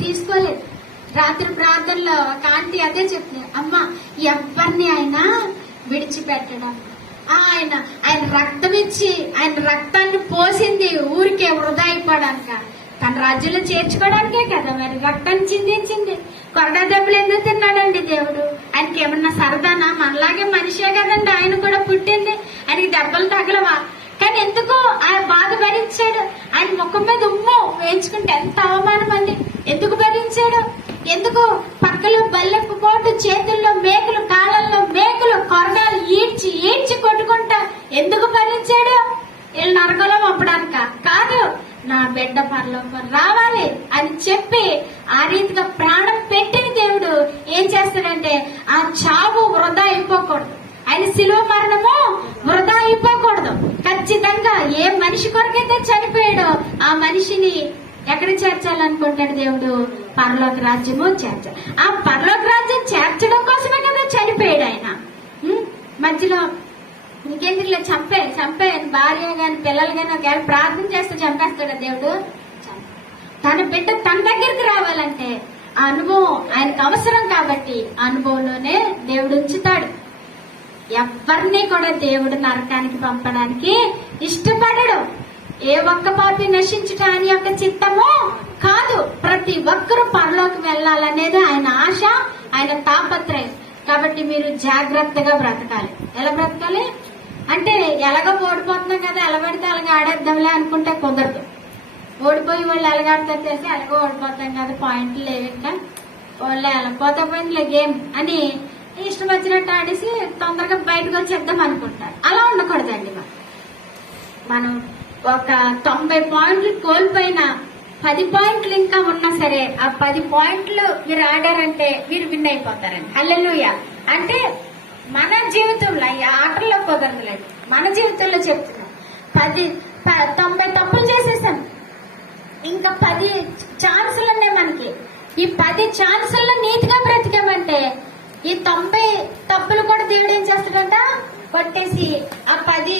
తీసుకోలేదు. రాత్రి ప్రార్థనలో ఒక ఆంటీ అదే చెప్తుంది, అమ్మ ఎవరిని ఆయన విడిచిపెట్టడం, ఆయన రక్తం ఇచ్చి ఆయన రక్తాన్ని పోసింది ఊరికే వృధా అయిపోవడానిక, తన రాజ్యంలో చేర్చుకోవడానికే కదా మరి రక్తాన్ని చిందించింది. కొరడా దెబ్బలు ఎందుకు తిన్నాడండి దేవుడు? ఆయనకి ఏమన్నా సరదానా? మనలాగే మనిషే కదండి, ఆయన కూడా పుట్టింది, ఆయనకి దెబ్బలు తగలవా? కానీ ఎందుకు ఆయన బాధ భరించాడు? ఆయన ముఖం మీద ఉమ్ము వేయించుకుంటే ఎంత అవమానం అండి. ఎందుకు భరించాడు? ఎందుకు పక్కలో బల్లెప్పు పోటు, చేతుల్లో మేకులు, కాళ్ళల్లో మేకులు, కొరడాలు ఈడ్చి ఈడ్చి కొట్టుకుంటా ఎందుకు భరించాడు? వీళ్ళు నరకలో పంపడానిక కాదు, నా బిడ్డ పరలోకం రావాలి అని చెప్పి ఆ రీతిగా ప్రాణం పెట్టిన దేవుడు ఏం చేస్తాడంటే ఆ చావు వృధా అయిపోకూడదు, ఆయన శిలువ మరణము వృధా అయిపోకూడదు. ఖచ్చితంగా ఏ మనిషి కొరకైతే చనిపోయాడో ఆ మనిషిని ఎక్కడ చేర్చాలనుకుంటాడు దేవుడు? పరలోక రాజ్యము చేర్చాలి. ఆ పరలోక రాజ్యం చేర్చడం కోసమే కదా చనిపోయాడు ఆయన. మధ్యలో ఇంకెందుకు చంపే భార్య గాని పిల్లలు గాని ఒకవేళ ప్రార్థన చేస్తే చంపేస్తాడు దేవుడు? తన బిడ్డ తన దగ్గరికి రావాలంటే ఆ అనుభవం ఆయనకు అవసరం కాబట్టి ఆ అనుభవంలోనే దేవుడు ఉంచుతాడు. ఎవరిని కూడా దేవుడు నరకానికి పంపడానికి ఇష్టపడడు. ఏ ఒక్క పాపి నశించుట అని యొక్క చిత్తము కాదు, ప్రతి ఒక్కరూ పరలోకి వెళ్ళాలనేది ఆయన ఆశ, ఆయన తాపత్రయం. కాబట్టి మీరు జాగ్రత్తగా బ్రతకాలి. ఎలా బ్రతకాలి అంటే ఎలాగో ఓడిపోతున్నాం కదా, ఎలా పడితే అలాగే ఆడేద్దాంలే అనుకుంటే కుదరదు. ఓడిపోయి వాళ్ళు ఎలాగాడతారు తెలిసి అలాగే ఓడిపోతాం కదా, పాయింట్లు లేవు, ఇంకా వాళ్ళు వెళ్ళకపోతే పోయిందిలే గేమ్ అని ఇష్టం వచ్చినట్టు ఆడేసి తొందరగా బయటకు వచ్చేద్దాం అనుకుంటారు. అలా ఉండకూడదండి. మనం ఒక 90 పాయింట్లు కోల్పోయిన 10 పాయింట్లు ఇంకా ఉన్నా సరే ఆ 10 పాయింట్లు మీరు ఆడారంటే మీరు విన్ అయిపోతారండి. హల్లెలూయా. అంటే మన జీవితంలో ఈ ఆటల్లో కుదరదులేదు, మన జీవితంలో చెప్తున్నాం. 90 తప్పులు చేసేసాం, ఇంకా 10 ఛాన్సులు ఉన్నాయి మనకి. ఈ 10 ఛాన్సుల్లో నీతిగా బ్రతికామంటే ఈ 90 తప్పులు కూడా దేవుడు ఏం చేస్తాడంట? కొట్టేసి ఆ 10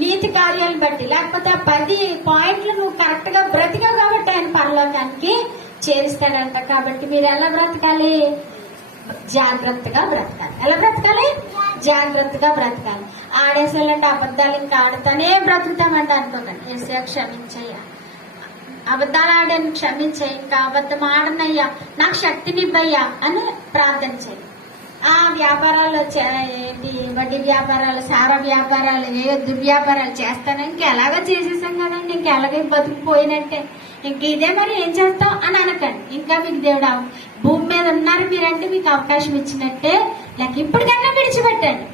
నీతి కార్యాలను బట్టి, లేకపోతే ఆ 10 పాయింట్లు నువ్వు కరెక్ట్ గా బ్రతికావు కాబట్టి ఆయన పరలోకానికి చేరుస్తాడంట. కాబట్టి మీరు ఎలా బ్రతకాలి? జాగ్రత్తగా బ్రతకాలి. ఎలా బ్రతకాలి? జాగ్రత్తగా బ్రతకాలి. ఆడేసేళ్ళంటే అబద్ధాలు ఇంకా ఆడుతానే బ్రతుకుతామంటే అనుకోకండి. ఏసయ్యా క్షమించయ్యా, అబద్ధాలు ఆడాను క్షమించయ్య, ఇంకా అబద్ధం ఆడనయ్యా, నాకు శక్తినివ్వయ్యా అని ప్రార్థన చేయి. ఆ వ్యాపారాలు వడ్డీ వ్యాపారాలు, సార వ్యాపారాలు, ఏ దుర్వ్యాపారాలు చేస్తాను ఇంకా ఎలాగో చేసేసాం కదండి, ఇంకా ఎలాగో బతుకుపోయినట్టే, ఇంక ఇదే మరి ఏం చేస్తాం అని అనకండి. ఇంకా మీకు దేవుడు భూమి మీద ఉన్నారు మీరంటే మీకు అవకాశం ఇచ్చినట్టే. లేక ఇప్పటికన్నా విడిచిపెట్టండి,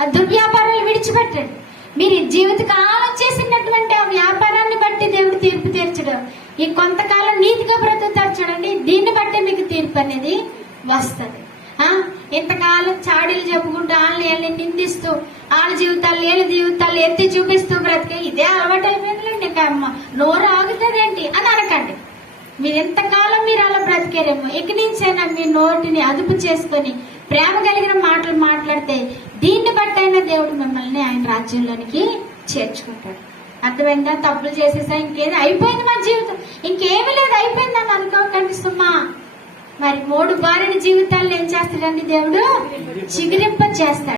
ఆ దుర్వ్యాపారాలు విడిచిపెట్టండి. మీరు జీవితకాలం చేసినటువంటి ఆ వ్యాపారాన్ని బట్టి దేవుడు తీర్పు తీర్చడం, ఈ కొంతకాలం నీతిగా బ్రతుకుతారు చూడండి, దీన్ని బట్టే మీకు తీర్పు అనేది వస్తుంది. ఇంతకాలం చాడీలు చెప్పుకుంటూ వాళ్ళని నిందిస్తూ వాళ్ళ జీవితాలు వీళ్ళ జీవితాలు ఎత్తి చూపిస్తూ బ్రతికే ఇదే అలవాటు అయిపోయిందండి. అమ్మ నోరు ఆగుతుందేంటి అని అనకండి. మీరు ఎంతకాలం మీరు అలా బ్రతికారేమో, ఇక నుంచైనా మీ నోటిని అదుపు చేసుకొని ప్రేమ కలిగిన మాటలు మాట్లాడితే దీన్ని బట్టైనా దేవుడు మిమ్మల్ని ఆయన రాజ్యంలోనికి చేర్చుకుంటాడు. అర్థమైందా? తప్పులు చేసేసా, ఇంకేది అయిపోయింది మా జీవితం, ఇంకేమీ లేదు అయిపోయింది అని అనుకోకండి సుమా. మరి 3 భార్యల జీవితాల్లో ఏం చేస్తాడండి దేవుడు? చిగురింప చేస్తాడు.